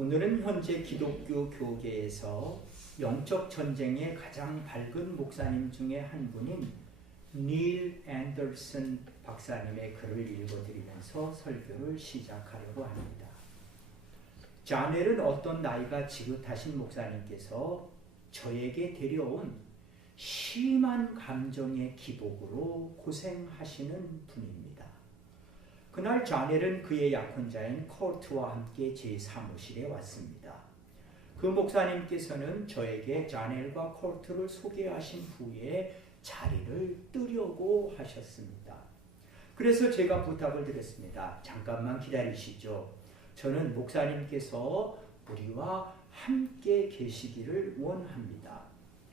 오늘은 현재 기독교 교계에서 영적 전쟁의 가장 밝은 목사님 중에 한 분인 닐 앤더슨 박사님의 글을 읽어드리면서 설교를 시작하려고 합니다. 자넬은 어떤 나이가 지긋하신 목사님께서 저에게 데려온 심한 감정의 기복으로 고생하시는 분입니다. 그날 자넬은 그의 약혼자인 콜트와 함께 제 사무실에 왔습니다. 그 목사님께서는 저에게 자넬과 콜트를 소개하신 후에 자리를 뜨려고 하셨습니다. 그래서 제가 부탁을 드렸습니다. 잠깐만 기다리시죠. 저는 목사님께서 우리와 함께 계시기를 원합니다.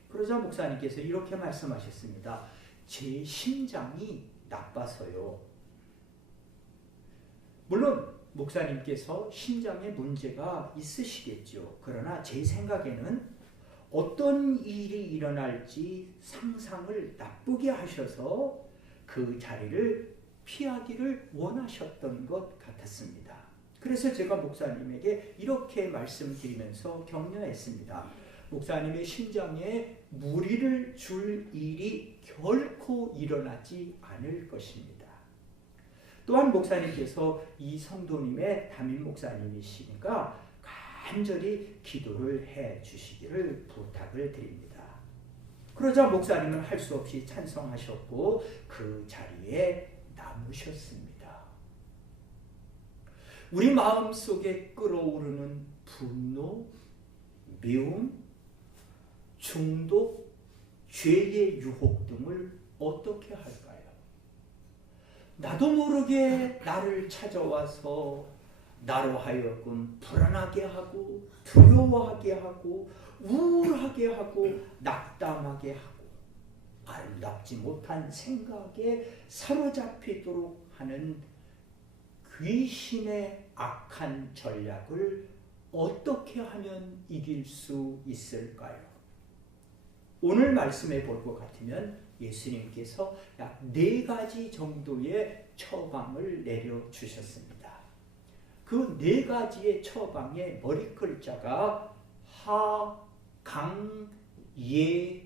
그러자 목사님께서 이렇게 말씀하셨습니다. 제 심장이 나빠서요. 물론 목사님께서 심장에 문제가 있으시겠죠. 그러나 제 생각에는 어떤 일이 일어날지 상상을 나쁘게 하셔서 그 자리를 피하기를 원하셨던 것 같았습니다. 그래서 제가 목사님에게 이렇게 말씀드리면서 격려했습니다. 목사님의 심장에 무리를 줄 일이 결코 일어나지 않을 것입니다. 또한 목사님께서 이 성도님의 담임 목사님이시니까 간절히 기도를 해 주시기를 부탁을 드립니다. 그러자 목사님은 할 수 없이 찬성하셨고 그 자리에 남으셨습니다. 우리 마음속에 끓어오르는 분노, 미움, 중독, 죄의 유혹 등을 어떻게 할까요? 나도 모르게 나를 찾아와서 나로 하여금 불안하게 하고 두려워하게 하고 우울하게 하고 낙담하게 하고 아름답지 못한 생각에 사로잡히도록 하는 귀신의 악한 전략을 어떻게 하면 이길 수 있을까요? 오늘 말씀해 볼 것 같으면 예수님께서 약 4가지 정도의 처방을 내려주셨습니다. 그 4가지의 처방의 머리 글자가 하, 강, 예,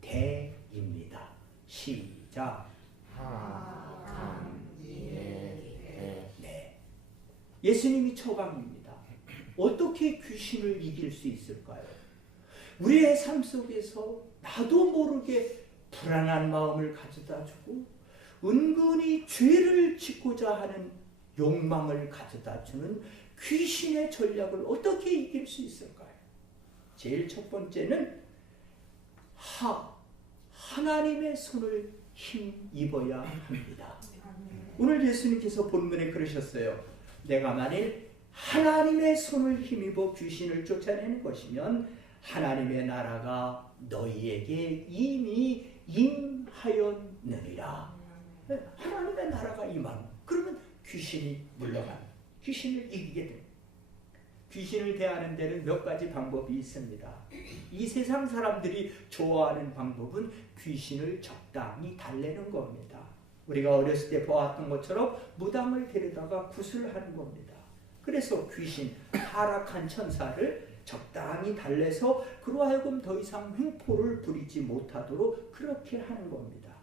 대입니다. 시작. 하, 강, 예, 대. 네. 예수님이 처방입니다. 어떻게 귀신을 이길 수 있을까요? 우리의 삶 속에서 나도 모르게 불안한 마음을 가져다 주고 은근히 죄를 짓고자 하는 욕망을 가져다 주는 귀신의 전략을 어떻게 이길 수 있을까요? 제일 첫 번째는 하나님의 손을 힘입어야 합니다. 오늘 예수님께서 본문에 그러셨어요. 내가 만일 하나님의 손을 힘입어 귀신을 쫓아내는 것이면 하나님의 나라가 너희에게 이미 임하였느니라. 하나님의 나라가 임하면 그러면 귀신이 물러가는, 귀신을 이기게 됩니다. 귀신을 대하는 데는 몇 가지 방법이 있습니다. 이 세상 사람들이 좋아하는 방법은 귀신을 적당히 달래는 겁니다. 우리가 어렸을 때 보았던 것처럼 무당을 데려다가 구슬하는 겁니다. 그래서 귀신, 타락한 천사를 적당히 달래서 그로 하여금 더 이상 횡포를 부리지 못하도록 그렇게 하는 겁니다.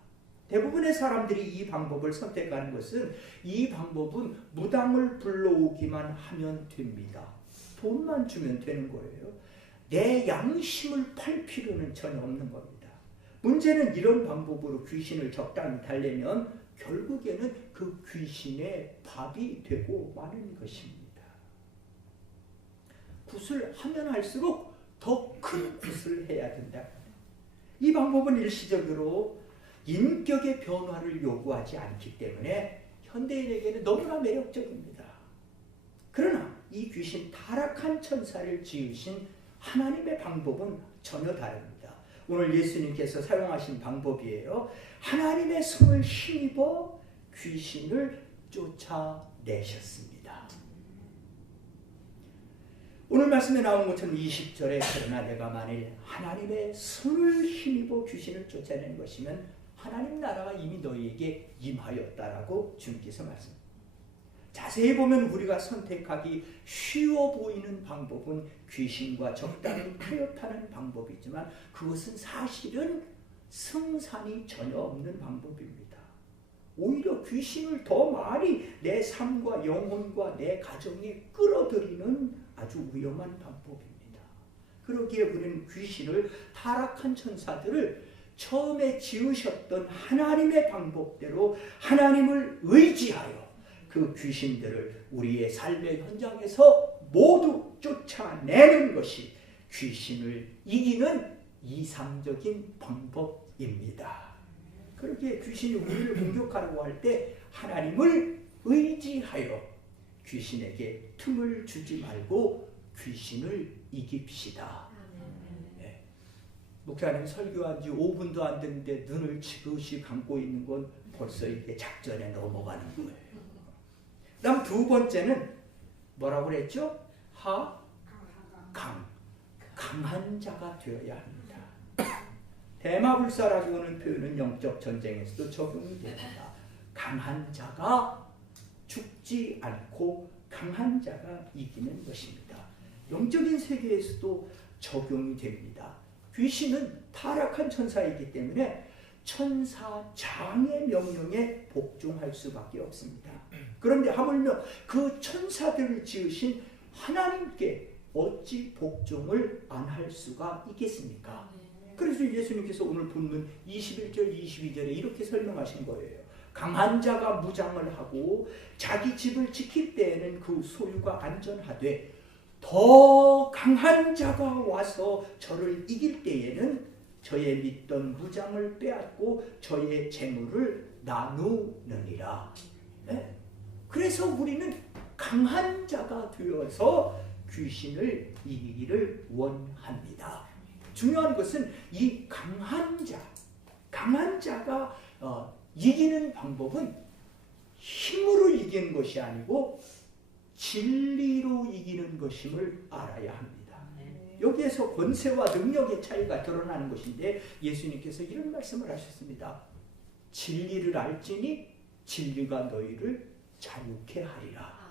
대부분의 사람들이 이 방법을 선택하는 것은 이 방법은 무당을 불러오기만 하면 됩니다. 돈만 주면 되는 거예요. 내 양심을 팔 필요는 전혀 없는 겁니다. 문제는 이런 방법으로 귀신을 적당히 달래면 결국에는 그 귀신의 밥이 되고 마는 것입니다. 굿을 하면 할수록 더 큰 굿을 해야 된다. 이 방법은 일시적으로 인격의 변화를 요구하지 않기 때문에 현대인에게는 너무나 매력적입니다. 그러나 이 귀신 타락한 천사를 지으신 하나님의 방법은 전혀 다릅니다. 오늘 예수님께서 사용하신 방법이에요. 하나님의 손을 힘입어 귀신을 쫓아내셨습니다. 오늘 말씀에 나온 것처럼 20절에 그러나 내가 만일 하나님의 손을 힘입어 귀신을 쫓아내는 것이면 하나님 나라가 이미 너희에게 임하였다라고 주님께서 말씀합니다. 자세히 보면 우리가 선택하기 쉬워 보이는 방법은 귀신과 적당히 타협하는 방법이지만 그것은 사실은 승산이 전혀 없는 방법입니다. 오히려 귀신을 더 많이 내 삶과 영혼과 내 가정에 끌어들이는 아주 위험한 방법입니다. 그러기에 우리는 귀신을, 타락한 천사들을 처음에 지으셨던 하나님의 방법대로 하나님을 의지하여 그 귀신들을 우리의 삶의 현장에서 모두 쫓아내는 것이 귀신을 이기는 이상적인 방법입니다. 그렇게 귀신이 우리를 공격하려고 할 때 하나님을 의지하여 귀신에게 틈을 주지 말고 귀신을 이깁시다. 네. 목사님 설교한 지 5분도 안 됐는데 눈을 지그시 감고 있는 건 벌써 이게 작전에 넘어가는 거예요. 그다음 두 번째는 뭐라고 그랬죠? 강한 자가 되어야 합니다. 대마불사라고 하는 표현은 영적 전쟁에서도 적용이 됩니다. 강한 자가 죽지 않고 강한 자가 이기는 것입니다. 영적인 세계에서도 적용이 됩니다. 귀신은 타락한 천사이기 때문에 천사장의 명령에 복종할 수밖에 없습니다. 그런데 하물며 그 천사들을 지으신 하나님께 어찌 복종을 안 할 수가 있겠습니까? 그래서 예수님께서 오늘 본문 21절 22절에 이렇게 설명하신 거예요. 강한 자가 무장을 하고 자기 집을 지킬 때에는 그 소유가 안전하되 더 강한 자가 와서 저를 이길 때에는 저의 믿던 무장을 빼앗고 저의 재물을 나누느니라. 네? 그래서 우리는 강한 자가 되어서 귀신을 이기기를 원합니다. 중요한 것은 이 강한 자가 이기는 방법은 힘으로 이기는 것이 아니고 진리로 이기는 것임을 알아야 합니다. 여기에서 권세와 능력의 차이가 드러나는 것인데 예수님께서 이런 말씀을 하셨습니다. 진리를 알지니 진리가 너희를 자유케 하리라.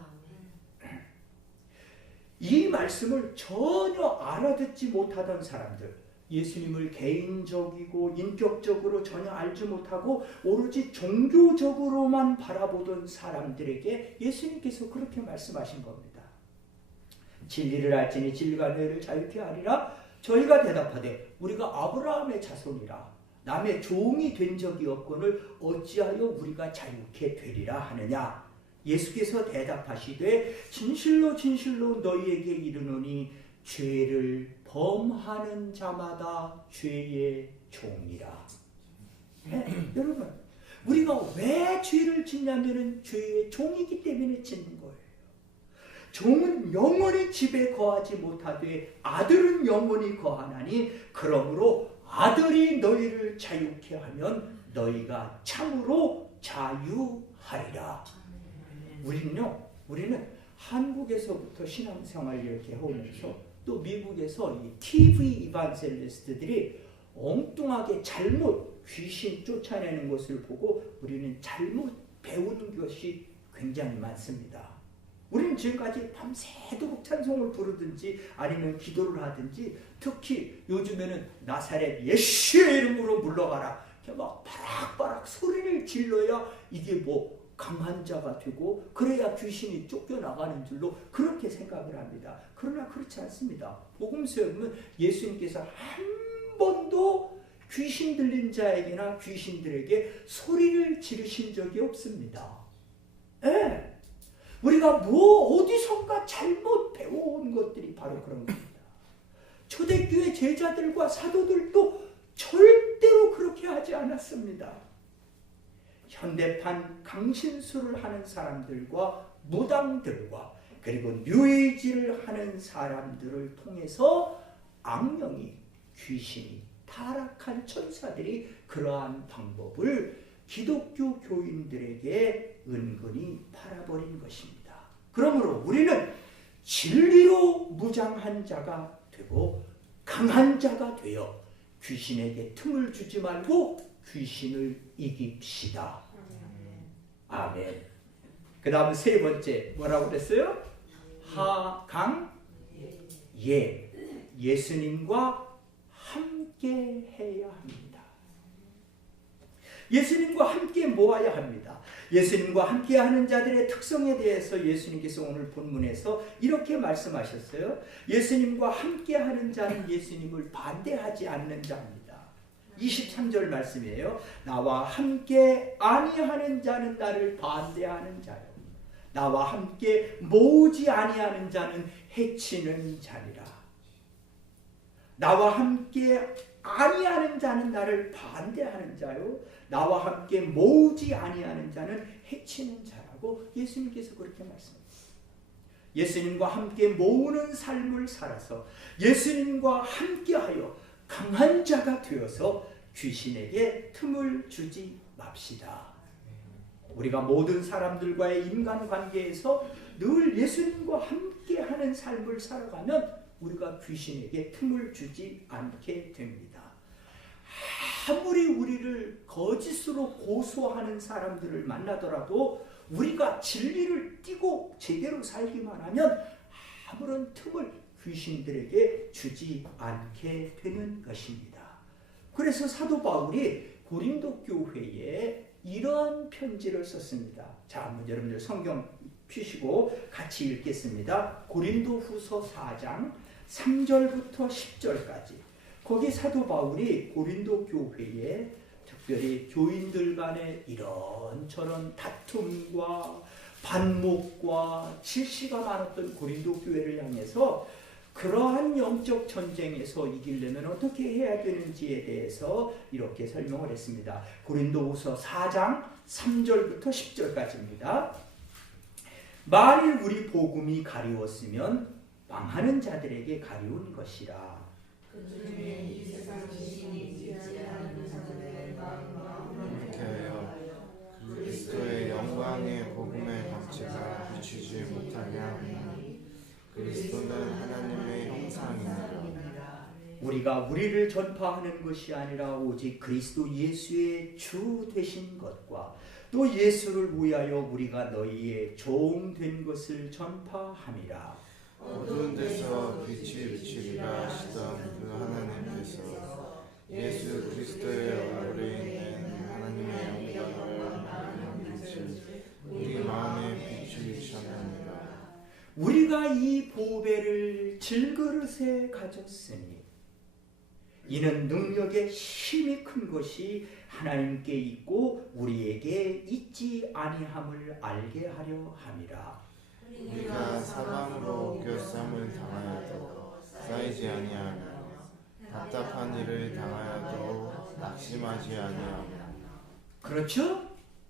이 말씀을 전혀 알아듣지 못하던 사람들, 예수님을 개인적이고 인격적으로 전혀 알지 못하고 오로지 종교적으로만 바라보던 사람들에게 예수님께서 그렇게 말씀하신 겁니다. 진리를 알지니 진리가 너희를 자유케 하리라. 저희가 대답하되 우리가 아브라함의 자손이라 남의 종이 된 적이 없거늘 어찌하여 우리가 자유케 되리라 하느냐. 예수께서 대답하시되 진실로 진실로 너희에게 이르노니 죄를 범하는 자마다 죄의 종이라. 여러분, 우리가 왜 죄를 짓냐면은 죄의 종이기 때문에 짓는 거예요. 종은 영원히 집에 거하지 못하되 아들은 영원히 거하나니 그러므로 아들이 너희를 자유케 하면 너희가 참으로 자유하리라. 우리는 한국에서부터 신앙생활을 이렇게 해오면서 또 미국에서 이 TV 이반셀리스트들이 엉뚱하게 잘못 귀신 쫓아내는 것을 보고 우리는 잘못 배우는 것이 굉장히 많습니다. 우리는 지금까지 밤새도록 찬송을 부르든지 아니면 기도를 하든지 특히 요즘에는 나사렛 예수의 이름으로 물러가라. 이렇게 막 바락바락 소리를 질러야 이게 뭐 강한 자가 되고 그래야 귀신이 쫓겨나가는 줄로 그렇게 생각을 합니다. 그러나 그렇지 않습니다. 복음서에 보면 예수님께서 한 번도 귀신 들린 자에게나 귀신들에게 소리를 지르신 적이 없습니다. 네. 우리가 어디선가 잘못 배워온 것들이 바로 그런 겁니다. 초대교회 제자들과 사도들도 절대로 그렇게 하지 않았습니다. 현대판 강신술을 하는 사람들과 무당들과 그리고 뉴에이지를 하는 사람들을 통해서 악령이, 귀신이, 타락한 천사들이 그러한 방법을 기독교 교인들에게 은근히 팔아버린 것입니다. 그러므로 우리는 진리로 무장한 자가 되고 강한 자가 되어 귀신에게 틈을 주지 말고 귀신을 이깁시다. 아멘. 그 다음 세 번째 뭐라고 그랬어요? 예. 예수님과 함께 해야 합니다. 예수님과 함께 모아야 합니다. 예수님과 함께 하는 자들의 특성에 대해서 예수님께서 오늘 본문에서 이렇게 말씀하셨어요. 예수님과 함께 하는 자는 예수님을 반대하지 않는 자입니다. 23절 말씀이에요. 나와 함께 아니하는 자는 나를 반대하는 자요. 나와 함께 모으지 아니하는 자는 해치는 자니라. 나와 함께 아니하는 자는 나를 반대하는 자요. 나와 함께 모으지 아니하는 자는 해치는 자라고 예수님께서 그렇게 말씀하셨습니다. 예수님과 함께 모으는 삶을 살아서 예수님과 함께하여 강한 자가 되어서 귀신에게 틈을 주지 맙시다. 우리가 모든 사람들과의 인간관계에서 늘 예수님과 함께하는 삶을 살아가면 우리가 귀신에게 틈을 주지 않게 됩니다. 아무리 우리를 거짓으로 고소하는 사람들을 만나더라도 우리가 진리를 띠고 제대로 살기만 하면 아무런 틈을 귀신들에게 주지 않게 되는 것입니다. 그래서 사도 바울이 고린도 교회에 이런 편지를 썼습니다. 자, 한번 여러분들 성경 펴시고 같이 읽겠습니다. 고린도 후서 4장 3절부터 10절까지. 거기 사도 바울이 고린도 교회에 특별히 교인들 간의 이런저런 다툼과 반목과 질시가 많았던 고린도 교회를 향해서 그러한 영적 전쟁에서 이기려면 어떻게 해야 되는지에 대해서 이렇게 설명을 했습니다. 고린도후서 4장 3절부터 10절까지입니다. 만일 우리 복음이 가리웠으면 망하는 자들에게 가리운 것이라. 그중에 이 세상 지식이 있지 않은 자들의 마음을 하여 그리스도의 영광의 복음의 가치가 비추지 못하게 하니 그리스도는 하나님의 형상이니라. 우리가 우리를 전파하는 것이 아니라 오직 그리스도 예수의 주 되신 것과 또 예수를 위하여 우리가 너희의 종 된 것을 전파함이라. 어두운 데서 빛이 비치리라 하시던 그 하나님께서 예수 그리스도의 얼굴에 있는 하나님의 영광을 나타내는 빛을 우리 마음에 비추셨느니라. 우리가 이 보배를 질그릇에 가졌으니 이는 능력의 힘이 큰 것이 하나님께 있고 우리에게 있지 아니함을 알게 하려 함이라. 우리가 사방으로 옥교쌈을 당하여도 쌓이지 아니하며 답답한 일을 당하여도 낙심하지 아니하며. 그렇죠?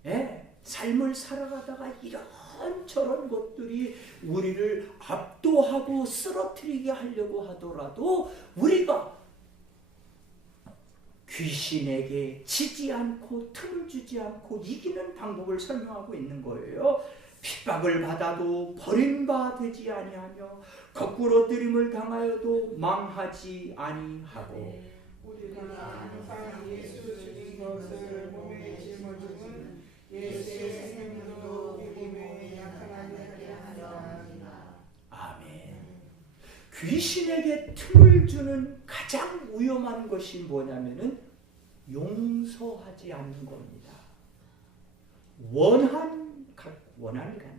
예, 삶을 살아가다가 이런저런 것들이 우리를 압도하고 쓰러뜨리게 하려고 하더라도 우리가 귀신에게 지지 않고 틈을 주지 않고 이기는 방법을 설명하고 있는 거예요. 핍박을 받아도 버림받지 아니하며 거꾸로 뜨림을 당하여도 망하지 아니하고 우리가 항상 예수 죽인 것을 몸에 짊어지는 예수의 생명으로 믿음에 나타나게 하려. 아멘. 귀신에게 틈을 주는 가장 위험한 것이 뭐냐면은 용서하지 않는 겁니다. 원한을 갖는 것.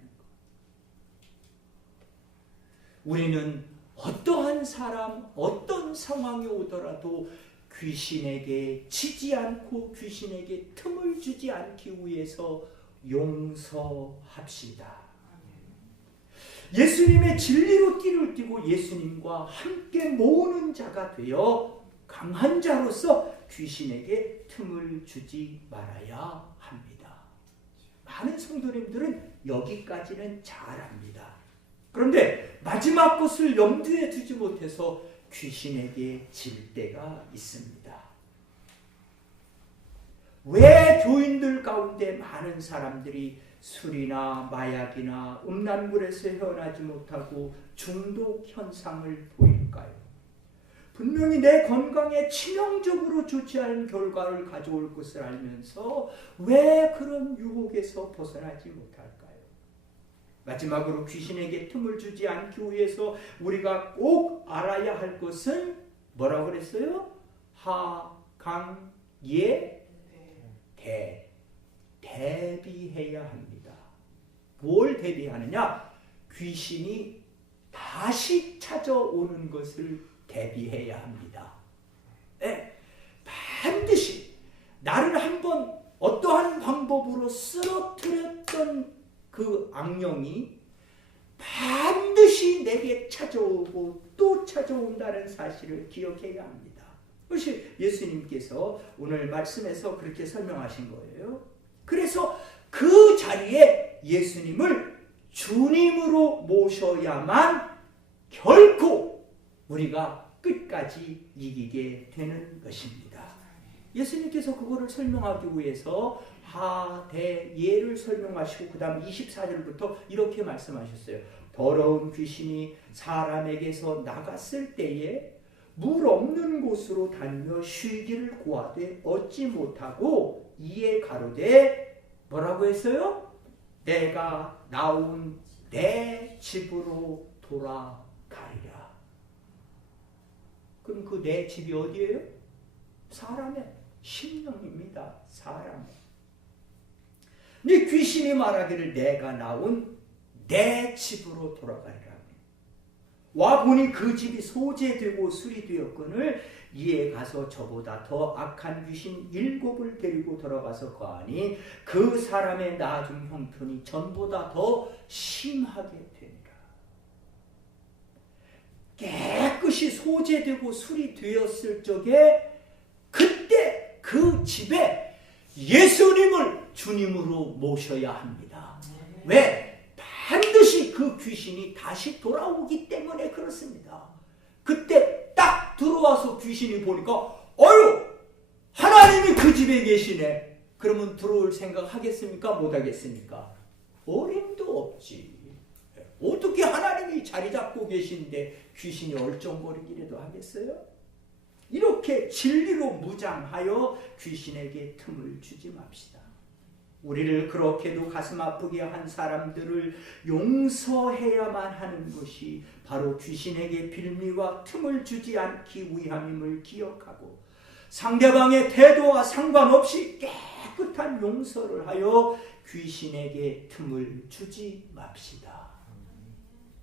우리는 어떠한 사람, 어떤 상황이 오더라도 귀신에게 지지 않고 귀신에게 틈을 주지 않기 위해서 용서합시다. 예수님의 진리로 띠를 띠고 예수님과 함께 모으는 자가 되어 강한 자로서 귀신에게 틈을 주지 말아야 합니다. 많은 성도님들은 여기까지는 잘합니다. 그런데 마지막 것을 염두에 두지 못해서 귀신에게 질 때가 있습니다. 왜 교인들 가운데 많은 사람들이 술이나 마약이나 음란물에서 헤어나지 못하고 중독 현상을 보일까요? 분명히 내 건강에 치명적으로 좋지 않은 결과를 가져올 것을 알면서 왜 그런 유혹에서 벗어나지 못할까요? 마지막으로 귀신에게 틈을 주지 않기 위해서 우리가 꼭 알아야 할 것은 뭐라고 그랬어요? 대비해야 합니다. 뭘 대비하느냐? 귀신이 다시 찾아오는 것을 대비해야 합니다. 네, 반드시 나를 한번 어떠한 방법으로 쓰러뜨렸던 그 악령이 반드시 내게 찾아오고 또 찾아온다는 사실을 기억해야 합니다. 그것이 예수님께서 오늘 말씀에서 그렇게 설명하신 거예요. 그래서 그 자리에 예수님을 주님으로 모셔야만 결코 우리가 끝까지 이기게 되는 것입니다. 예수님께서 그거를 설명하기 위해서 하대예를 설명하시고 그 다음 24절부터 이렇게 말씀하셨어요. 더러운 귀신이 사람에게서 나갔을 때에 물 없는 곳으로 다니며 쉬기를 구하되 얻지 못하고 이에 가로되 뭐라고 했어요? 내가 나온 내 집으로 돌아가리라. 그럼 그 내 집이 어디예요? 사람의 심령입니다. 사람의. 근데 귀신이 말하기를 내가 나온 내 집으로 돌아가리라. 와보니 그 집이 소재되고 수리되었거늘 이에 가서 저보다 더 악한 귀신 7을 데리고 들어가서 거하니 그 사람의 나중 형편이 전보다 더 심하게 되니라. 깨끗이 소재되고 수리되었을 적에 그때 그 집에 예수님을 주님으로 모셔야 합니다. 왜? 반드시 그 귀신이 다시 돌아오기 때문에 그렇습니다. 그때 딱 들어와서 귀신이 보니까 어휴! 하나님이 그 집에 계시네. 그러면 들어올 생각 하겠습니까? 못 하겠습니까? 어림도 없지. 어떻게 하나님이 자리 잡고 계신데 귀신이 얼쩡거리기라도 하겠어요? 이렇게 진리로 무장하여 귀신에게 틈을 주지 맙시다. 우리를 그렇게도 가슴 아프게 한 사람들을 용서해야만 하는 것이 바로 귀신에게 빌미와 틈을 주지 않기 위함임을 기억하고 상대방의 태도와 상관없이 깨끗한 용서를 하여 귀신에게 틈을 주지 맙시다.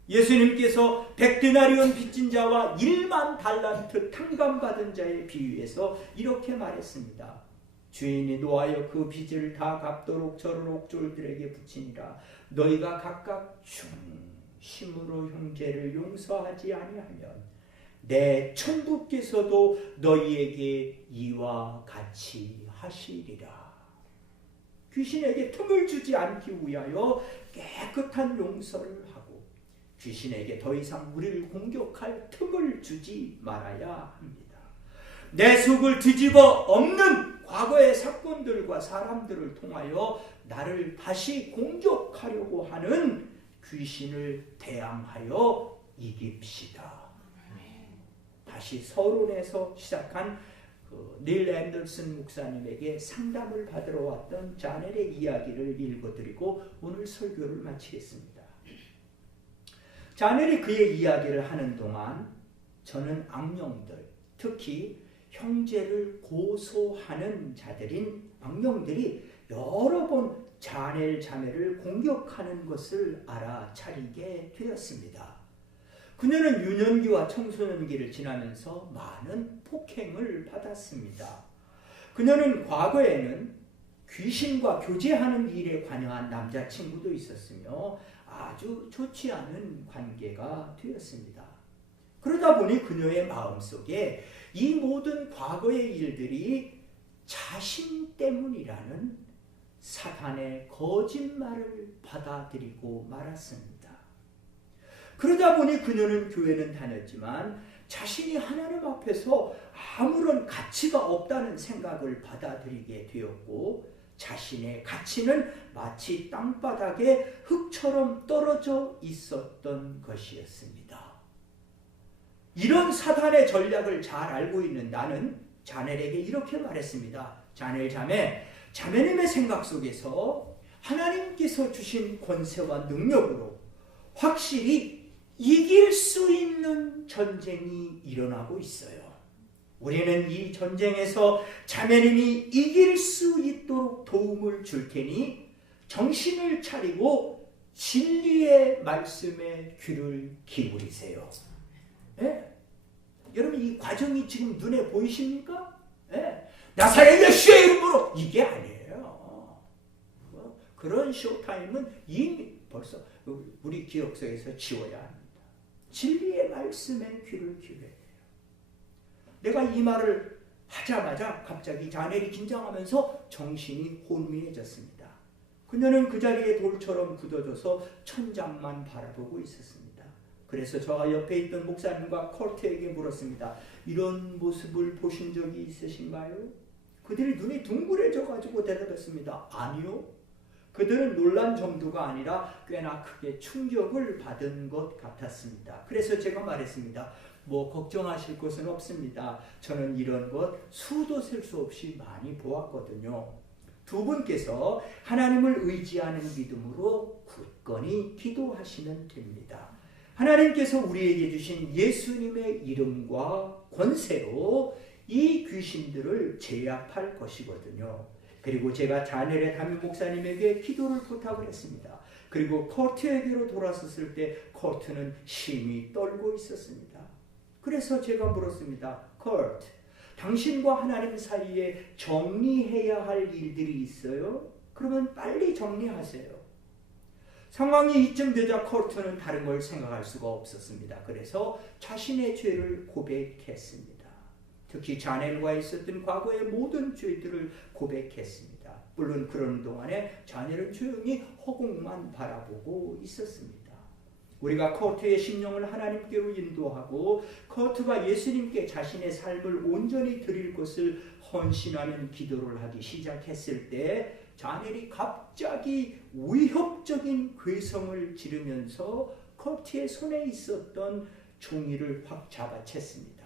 예수님께서 100데나리온 빚진 자와 1만 달란트 탕감받은 자의 비유에서 이렇게 말했습니다. 주인이 노하여 그 빚을 다 갚도록 저를 옥졸들에게 붙이니라. 너희가 각각 중심으로 형제를 용서하지 아니하면 내 천부께서도 너희에게 이와 같이 하시리라. 귀신에게 틈을 주지 않기 위하여 깨끗한 용서를 하고 귀신에게 더 이상 우리를 공격할 틈을 주지 말아야 합니다. 내 속을 뒤집어 엎는 과거의 사건들과 사람들을 통하여 나를 다시 공격하려고 하는 귀신을 대항하여 이깁시다. 다시 서론에서 시작한 닐 앤더슨 목사님에게 상담을 받으러 왔던 자넬의 이야기를 읽어드리고 오늘 설교를 마치겠습니다. 자넬이 그의 이야기를 하는 동안 저는 악령들, 특히 형제를 고소하는 자들인 악령들이 여러 번 자넬 자매를 공격하는 것을 알아차리게 되었습니다. 그녀는 유년기와 청소년기를 지나면서 많은 폭행을 받았습니다. 그녀는 과거에는 귀신과 교제하는 일에 관여한 남자친구도 있었으며 아주 좋지 않은 관계가 되었습니다. 그러다 보니 그녀의 마음속에 이 모든 과거의 일들이 자신 때문이라는 사탄의 거짓말을 받아들이고 말았습니다. 그러다 보니 그녀는 교회는 다녔지만 자신이 하나님 앞에서 아무런 가치가 없다는 생각을 받아들이게 되었고 자신의 가치는 마치 땅바닥에 흙처럼 떨어져 있었던 것이었습니다. 이런 사탄의 전략을 잘 알고 있는 나는 자넬에게 이렇게 말했습니다. 자넬 자매, 자매님의 생각 속에서 하나님께서 주신 권세와 능력으로 확실히 이길 수 있는 전쟁이 일어나고 있어요. 우리는 이 전쟁에서 자매님이 이길 수 있도록 도움을 줄 테니 정신을 차리고 진리의 말씀에 귀를 기울이세요. 예? 여러분 이 과정이 지금 눈에 보이십니까? 예? 나사렛 예수의 이름으로 이게 아니에요. 그런 쇼타임은 이미 벌써 우리 기억 속에서 지워야 합니다. 진리의 말씀에 귀를 기울여야 돼요. 내가 이 말을 하자마자 갑자기 자넬이 긴장하면서 정신이 혼미해졌습니다. 그녀는 그 자리에 돌처럼 굳어져서 천장만 바라보고 있었습니다. 그래서 저와 옆에 있던 목사님과 컬트에게 물었습니다. 이런 모습을 보신 적이 있으신가요? 그들이 눈이 둥그레져 가지고 대답했습니다. 아니요. 그들은 놀란 정도가 아니라 꽤나 크게 충격을 받은 것 같았습니다. 그래서 제가 말했습니다. 뭐 걱정하실 것은 없습니다. 저는 이런 것 수도 셀 수 없이 많이 보았거든요. 두 분께서 하나님을 의지하는 믿음으로 굳건히 기도하시면 됩니다. 하나님께서 우리에게 주신 예수님의 이름과 권세로 이 귀신들을 제압할 것이거든요. 그리고 제가 자넬의 담임 목사님에게 기도를 부탁을 했습니다. 그리고 커트에게로 돌아섰을 때 커트는 심히 떨고 있었습니다. 그래서 제가 물었습니다. 커트, 당신과 하나님 사이에 정리해야 할 일들이 있어요? 그러면 빨리 정리하세요. 상황이 이쯤 되자 커트는 다른 걸 생각할 수가 없었습니다. 그래서 자신의 죄를 고백했습니다. 특히 자넬과 있었던 과거의 모든 죄들을 고백했습니다. 물론 그런 동안에 자넬은 조용히 허공만 바라보고 있었습니다. 우리가 커트의 심령을 하나님께로 인도하고 커트가 예수님께 자신의 삶을 온전히 드릴 것을 헌신하는 기도를 하기 시작했을 때 자넬이 갑자기 위협적인 괴성을 지르면서 커트의 손에 있었던 종이를 확 잡아챘습니다.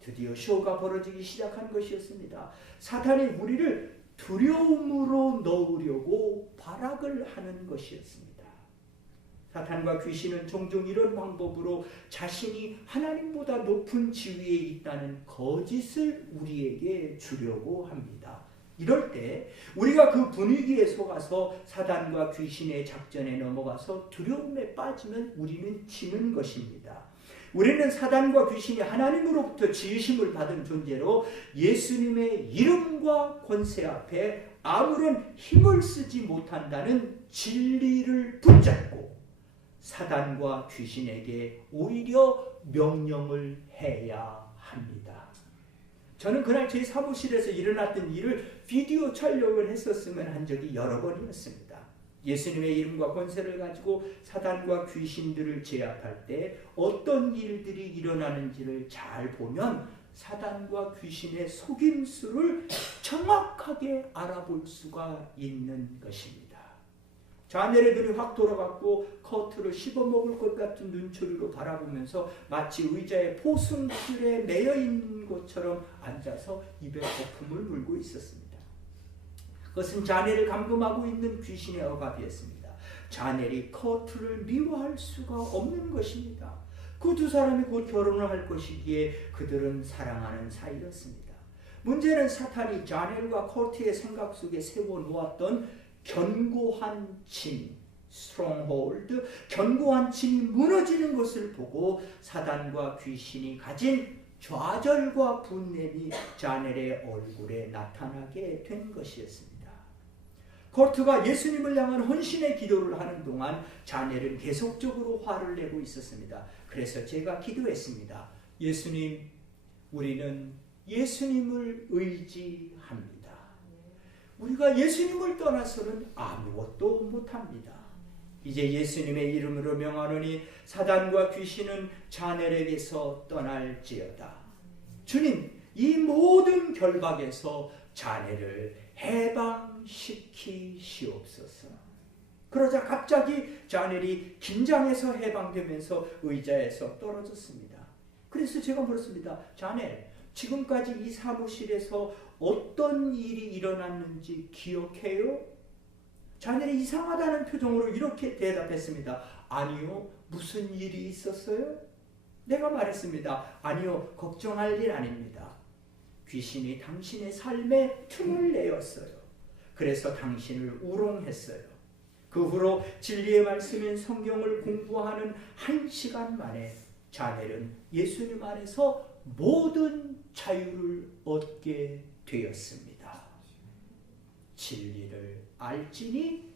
드디어 쇼가 벌어지기 시작한 것이었습니다. 사탄이 우리를 두려움으로 넣으려고 발악을 하는 것이었습니다. 사탄과 귀신은 종종 이런 방법으로 자신이 하나님보다 높은 지위에 있다는 거짓을 우리에게 주려고 합니다. 이럴 때 우리가 그 분위기에 속아서 사탄과 귀신의 작전에 넘어가서 두려움에 빠지면 우리는 지는 것입니다. 우리는 사단과 귀신이 하나님으로부터 지으심을 받은 존재로 예수님의 이름과 권세 앞에 아무런 힘을 쓰지 못한다는 진리를 붙잡고 사단과 귀신에게 오히려 명령을 해야 합니다. 저는 그날 제 사무실에서 일어났던 일을 비디오 촬영을 했었으면 한 적이 여러 번이었습니다. 예수님의 이름과 권세를 가지고 사단과 귀신들을 제압할 때 어떤 일들이 일어나는지를 잘 보면 사단과 귀신의 속임수를 정확하게 알아볼 수가 있는 것입니다. 자넬의 눈이 확 돌아갔고 커트를 씹어먹을 것 같은 눈초리로 바라보면서 마치 의자에 포승줄에 매여 있는 것처럼 앉아서 입에 거품을 물고 있었습니다. 그것은 자넬을 감금하고 있는 귀신의 억압이었습니다. 자넬이 커트를 미워할 수가 없는 것입니다. 그 두 사람이 곧 결혼을 할 것이기에 그들은 사랑하는 사이였습니다. 문제는 사탄이 자넬과 커트의 생각 속에 세워놓았던 견고한 침, stronghold, 견고한 침이 무너지는 것을 보고 사단과 귀신이 가진 좌절과 분냄이 자넬의 얼굴에 나타나게 된 것이었습니다. 커트가 예수님을 향한 헌신의 기도를 하는 동안 자넬은 계속적으로 화를 내고 있었습니다. 그래서 제가 기도했습니다. 예수님, 우리는 예수님을 의지합니다. 우리가 예수님을 떠나서는 아무것도 못합니다. 이제 예수님의 이름으로 명하노니 사단과 귀신은 자넬에게서 떠날지어다. 주님, 이 모든 결박에서 자넬을 해방시키시옵소서. 그러자 갑자기 자넬이 긴장해서 해방되면서 의자에서 떨어졌습니다. 그래서 제가 물었습니다. 자넬, 지금까지 이 사무실에서 어떤 일이 일어났는지 기억해요? 자넬이 이상하다는 표정으로 이렇게 대답했습니다. 아니요. 무슨 일이 있었어요? 내가 말했습니다. 아니요. 걱정할 일 아닙니다. 귀신이 당신의 삶에 틈을 내었어요. 그래서 당신을 우롱했어요. 그 후로 진리의 말씀인 성경을 공부하는 1시간 만에 자넬은 예수님 안에서 모든 자유를 얻게 되었습니다. 진리를 알지니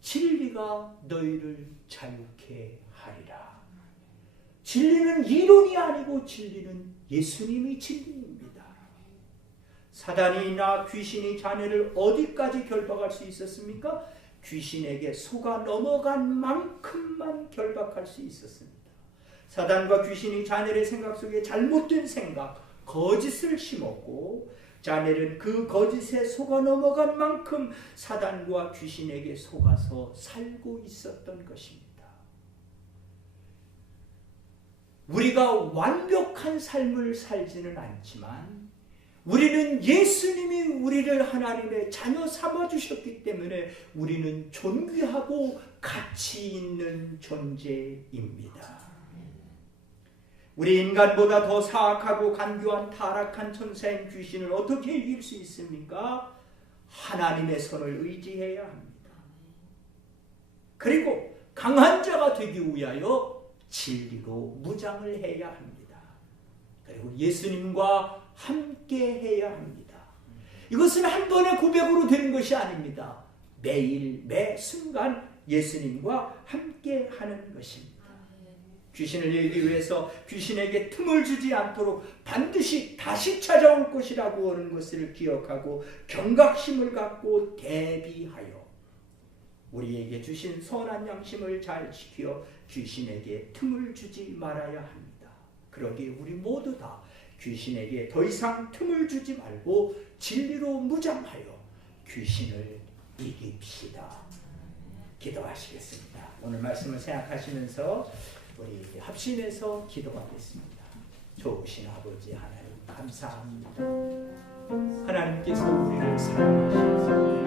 진리가 너희를 자유케 하리라. 진리는 이론이 아니고 진리는 예수님이 진리입니다. 사단이나 귀신이 자네를 어디까지 결박할 수 있었습니까? 귀신에게 속아 넘어간 만큼만 결박할 수 있었습니다. 사단과 귀신이 자넬의 생각 속에 잘못된 생각, 거짓을 심었고 자넬은 그 거짓에 속아 넘어간 만큼 사단과 귀신에게 속아서 살고 있었던 것입니다. 우리가 완벽한 삶을 살지는 않지만 우리는 예수님이 우리를 하나님의 자녀 삼아주셨기 때문에 우리는 존귀하고 가치 있는 존재입니다. 우리 인간보다 더 사악하고 간교한 타락한 천사인 귀신을 어떻게 이길 수 있습니까? 하나님의 손을 의지해야 합니다. 그리고 강한 자가 되기 위하여 진리로 무장을 해야 합니다. 그리고 예수님과 함께 해야 합니다. 이것은 한 번의 고백으로 되는 것이 아닙니다. 매일 매 순간 예수님과 함께 하는 것입니다. 귀신을 이기기 위해서 귀신에게 틈을 주지 않도록 반드시 다시 찾아올 것이라고 하는 것을 기억하고 경각심을 갖고 대비하여 우리에게 주신 선한 양심을 잘 지켜 귀신에게 틈을 주지 말아야 합니다. 그러기에 우리 모두 다 귀신에게 더 이상 틈을 주지 말고 진리로 무장하여 귀신을 이깁시다. 기도하시겠습니다. 오늘 말씀을 생각하시면서 우리 합심해서 기도하겠습니다. 좋으신 아버지 하나님 감사합니다. 하나님께서 우리를 사랑하셔서